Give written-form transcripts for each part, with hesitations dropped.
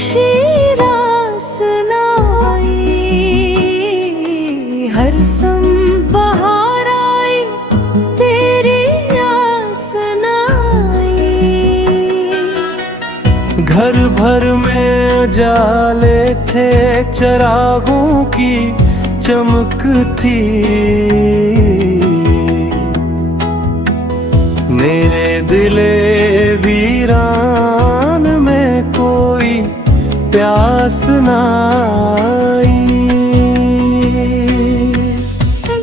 खुशी रास न आई, हर सम बहार आई, तेरी आस न आई। घर भर में जाले थे, चरागों की चमक थी। मेरे दिले वीरान में कोई प्यास न आई।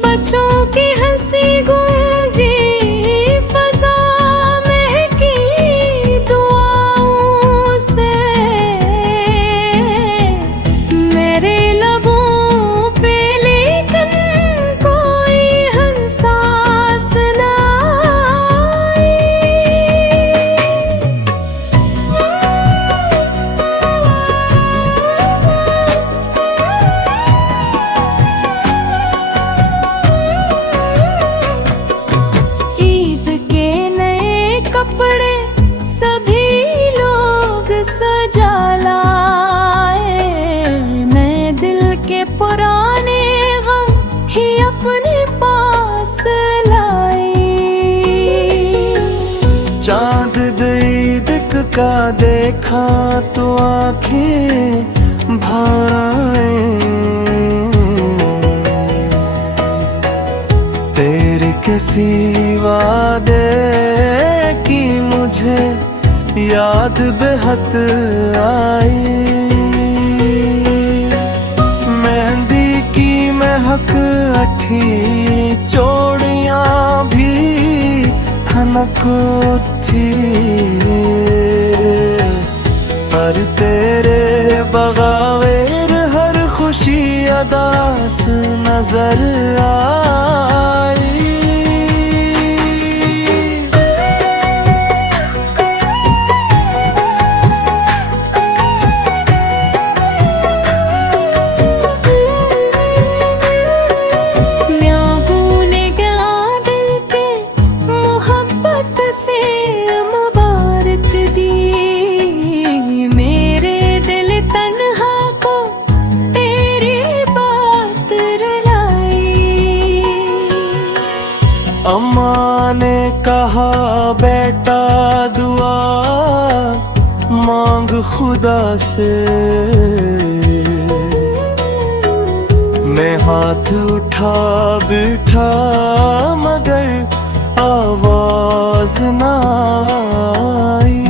बच्चों की हंसी गूंजी फजा महकी दुआओं से, मेरे लबों पे लेकिन कोई हंसास न आई। ईद के नए कपड़े सभी लोग सजा लाए, मैं दिल के पुराने गम ही अपने पास लाई। चांद ईद का देखा तो आंखें भर आए। तेरे किसी वादे की मुझे याद बेहद आई। मेहंदी की महक अठी, चूड़ियां भी खनक थी। पर तेरे बगावेर हर खुशी अदास नजर आई। से मुबारक दी, मेरे दिल तन्हा को तेरी बात रुलाई। अम्मा ने कहा बेटा दुआ मांग खुदा से। मैं हाथ उठा बैठा मगर आवाज न आई।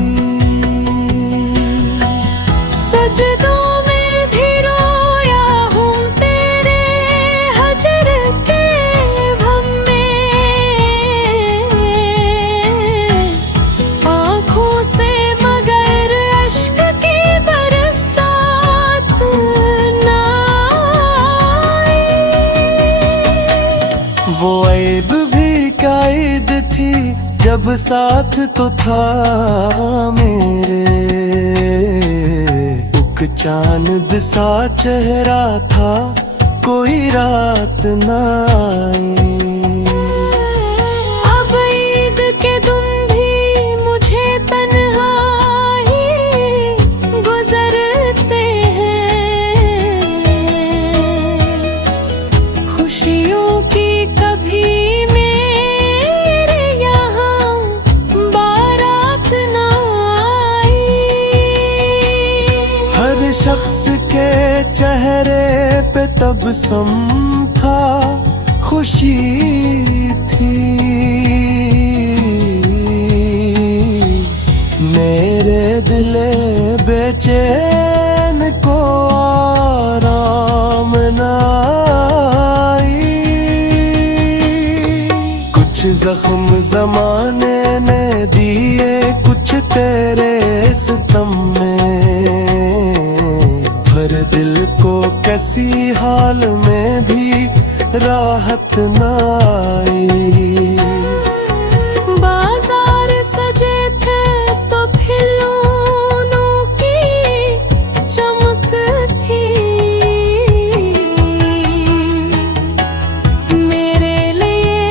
सजदों में भी रोया हूँ तेरे हजर के भम में, आँखों से मगर अश्क की बरसात न आई। वो ऐब भी कायद थी जब साथ तो था मेरे। एक चांद सा चेहरा था, कोई रात न आई। अब ईद के दिन भी मुझे तन्हा ही गुजरते हैं। खुशियों की कभी शख्स के चेहरे पे तबस्सुम था, खुशी थी। मेरे दिले बेचैन को आराम न आई। कुछ जख्म जमाने ने दिए, कुछ तेरे सितम में। पर दिल को किसी हाल में भी राहत न आई। बाजार सजे थे तो खिलौनों की चमक थी। मेरे लिए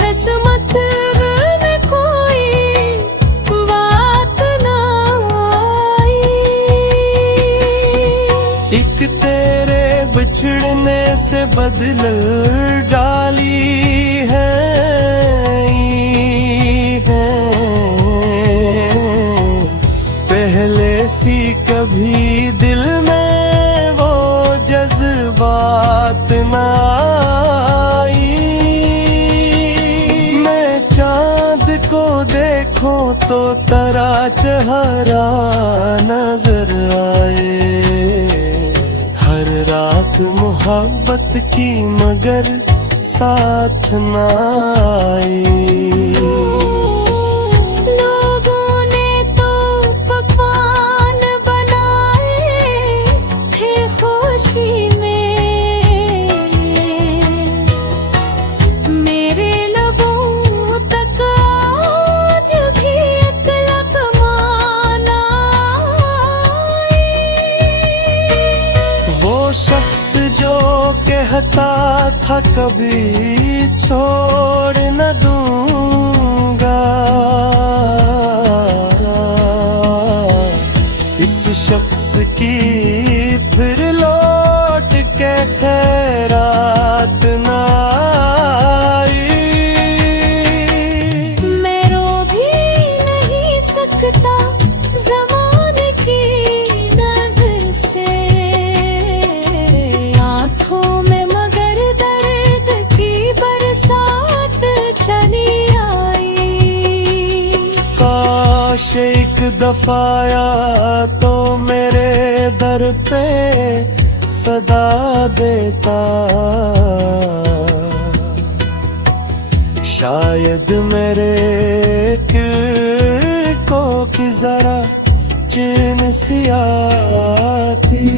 रस्मत में कोई बात न आई। तेरे बिछड़ने से बदल डाली है पहले सी कभी दिल में वो जज्बात ना आई। मैं चांद को देखूं तो तारा चेहरा नजर आए। हर रात मोहब्बत की मगर साथ ना आई। लोगों ने तो पकवान बनाए थे खुशी में, मेरे लबों तक आज भी एक लकमा ना आई। वो शख्स जो कहता था कभी छोड़ न दूंगा, इस शख्स की फिर लौट के खैरात न आई। मैं रो भी नहीं सकता ज़माने की नज़र से, आँखों में मगर दर्द की बरसात चली आई। काश एक दफाया तो मेरे दर पे सदा देता, शायद मेरे को की जरा चैन सी आती।